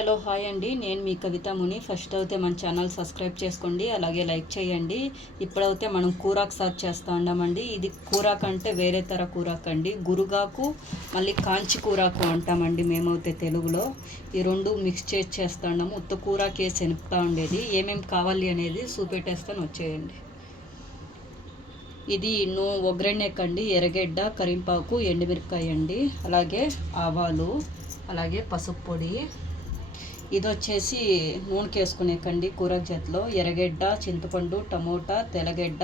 Hello hi అండి. నేను మీ కవిత ముని. First అయితే మన ఛానల్ సబ్స్క్రైబ్ చేసుకోండి అలాగే లైక్ చేయండి. ఇప్పుడైతే మనం కూరాకు సర్చ్ చేస్తూ ఉన్నామండి. ఇది కూరాకు అంటే వేరే తర కూరాకు అండి. గురుగాకు మళ్ళీ కాంచి కూరాకు అంటామండి మేమైతే తెలుగులో. ఈ రెండు మిక్స్ చేసి చేస్తున్నాము ఉత్త కూరాకే వేసి ఉండేది. ఏమేమి కావాలి అనేది చూపెట్టేస్తాను వచ్చేయండి. ఇది నూ ఒగ్రెన్నెక్కండి ఎర్రగడ్డ కరింపాకు ఎండుమిరపకాయ అండి అలాగే ఆవాలు అలాగే పసుపు పొడి ఇది వచ్చేసి నూనెకి వేసుకునేకండి కూర జతలో ఎర్రగడ్డ చింతపండు టమోటా తెల్లగడ్డ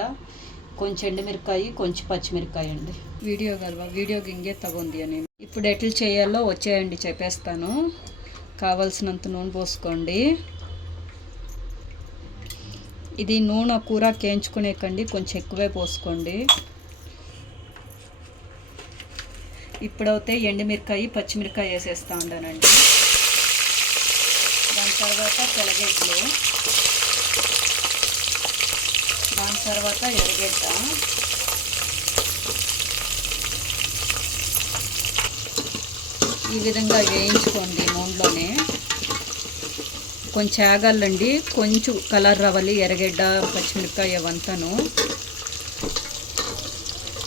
కొంచెం ఎండుమిరకాయ కొంచెం పచ్చిమిరకాయ అండి వీడియో గల్వా వీడియో గింగే తగుంది అని. ఇప్పుడు ఎట్లు చేయాలో వచ్చేయండి చెప్పేస్తాను. కావలసినంత నూనె పోసుకోండి. ఇది నూనె కూర కేంచుకునేకండి. కొంచెం ఎక్కువే పోసుకోండి. ఇప్పుడైతే ఎండుమిరకాయ పచ్చిమిరకాయ వేసేస్తా ఉండానండి. తర్వాత తెలగడ్డలు దాని తర్వాత ఎర్రగడ్డ. ఈ విధంగా వేయించుకోండి నూనెలోనే. కొంచెం ఆగాలండి. కొంచెం కలర్ రావాలి ఎర్రగడ్డ పచ్చిమిరపకాయ అవంతాను.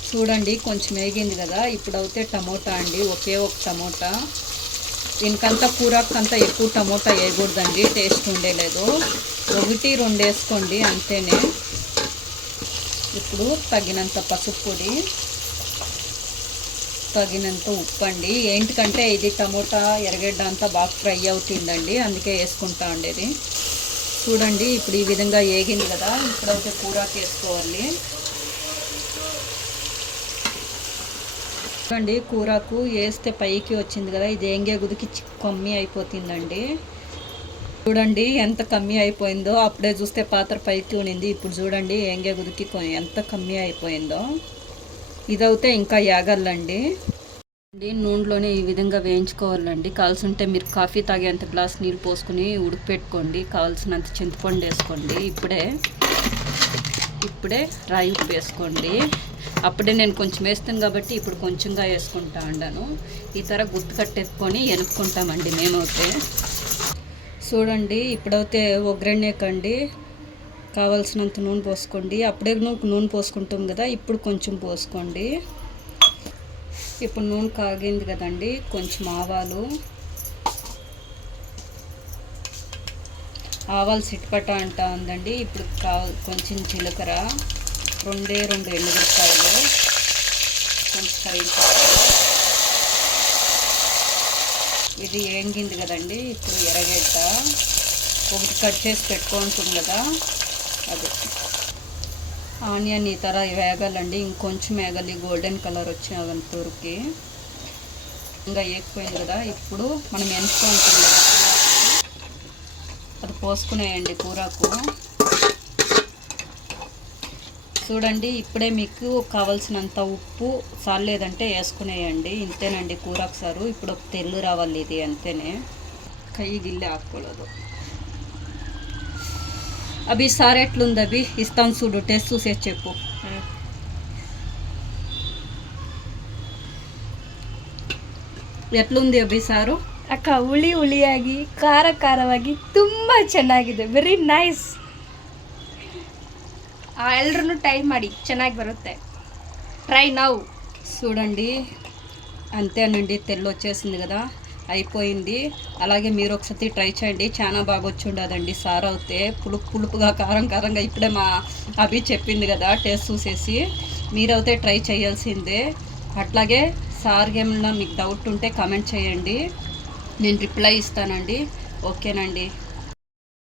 చూడండి కొంచెం వేగింది కదా. ఇప్పుడు టమోటా అండి. ఒకే ఒక టమోటా. దీనికంతా కూరకంతా ఎక్కువ టమోటా వేయకూడదండి టేస్ట్ ఉండేలేదు. ఒకటి రెండు వేసుకోండి అంతేనే. ఇప్పుడు తగినంత పసుపు పొడి తగినంత ఉప్పు అండి. ఏంటికంటే ఇది టమోటా ఎరగడ్డ అంతా బాగా ఫ్రై అవుతుందండి అందుకే వేసుకుంటా ఉండేది. చూడండి ఇప్పుడు ఈ విధంగా వేగింది కదా ఇప్పుడైతే కూరకు వేసుకోవాలి. చూడండి కూరకు వేస్తే పైకి వచ్చింది కదా ఇది ఏంగే గుదికి కమ్మి అయిపోతుందండి. చూడండి ఎంత కమ్మి అయిపోయిందో అప్పుడే చూస్తే పాత్ర పైకి ఉనింది. ఇప్పుడు చూడండి ఏంగే గుదికి ఎంత కమ్మి అయిపోయిందో. ఇదైతే ఇంకా యాగల్లండి. నూనెలోనే ఈ విధంగా వేయించుకోవాలండి. కావాల్సింటే మీరు కాఫీ తాగేంత గ్లాస్ నీళ్ళు పోసుకుని ఉడికిపెట్టుకోండి. కావాల్సినంత చింతపండు వేసుకోండి. ఇప్పుడే ఇప్పుడే రాయి ఉప్పు వేసుకోండి. అప్పుడే నేను కొంచెం వేస్తాను కాబట్టి ఇప్పుడు కొంచెంగా వేసుకుంటా ఉండాను ఈ తర గుర్తు కట్టేసుకొని ఎనుక్కుంటామండి మేమైతే. చూడండి ఇప్పుడైతే ఒగ్రెಣ್ಣేకండి కావాల్సినంత నూనె పోసుకోండి. అప్పుడే నూనె పోసుకుంటాం కదా ఇప్పుడు కొంచెం పోసుకోండి. ఇప్పుడు నూనె కాగింది కదండి కొంచెం ఆవాలు. ఆవాలు సిట్పట అంటా ఉందండి ఇప్పుడు కావ కొంచెం జీలకర్ర. రెండే రెండు ఎండుమిరపకాయలు కొంచెం కరివేపాకు ఇది ఏంగింది కదండి ఇప్పుడు ఎర్రగడ్డ ఒకటి కట్ చేసి పెట్టుకుంటుంది కదా అది. ఆనియన్ ఈ తర వేగాలండి ఇంకొంచెం వేగాలి. గోల్డెన్ కలర్ వచ్చేంతవరకు ఇంకా వేగిపోయింది కదా ఇప్పుడు మనం ఎంచుకుంటుంది కదా. అది పోసుకునేయండి కూరకు. చూడండి ఇప్పుడే మీకు కావలసినంత ఉప్పు చాలేదంటే వేసుకునేయండి ఇంతేనండి కూరకు సారు ఇప్పుడు తెల్లు రావాలి ఇది అంతేనే కై గిల్లి ఆకూడదు అవి సార్ ఎట్లుంది అవి ఇస్తాను చూడు టేస్ట్ చూసేసి చెప్పు ಎಟ್ಲುಂದಿ ಅಭಿ ಸಾರು ಅಕ್ಕ ಹುಳಿ ಹುಳಿಯಾಗಿ ಖಾರ ಖಾರವಾಗಿ ತುಂಬ ಚೆನ್ನಾಗಿದೆ ವೆರಿ ನೈಸ್ ಎಲ್ಲರೂ ಟ್ರೈ ಮಾಡಿ ಚೆನ್ನಾಗಿ ಬರುತ್ತೆ ట్రై ನೌ చూడండి. అంతేనండి తెల్ల వచ్చేసింది కదా. అయిపోయింది. అలాగే మీరు ఒకసారి ట్రై చేయండి. చాలా బాగా వచ్చి సార్ అయితే పులుపు పులుపుగా కారం కారంగా ఇప్పుడే మా అభి చెప్పింది కదా టేస్ట్ చూసేసి. మీరైతే ట్రై చేయాల్సిందే. అట్లాగే సార్ ఏమన్నా మీకు డౌట్ ఉంటే కమెంట్ చేయండి. నేను రిప్లై ఇస్తానండి. ఓకేనండి.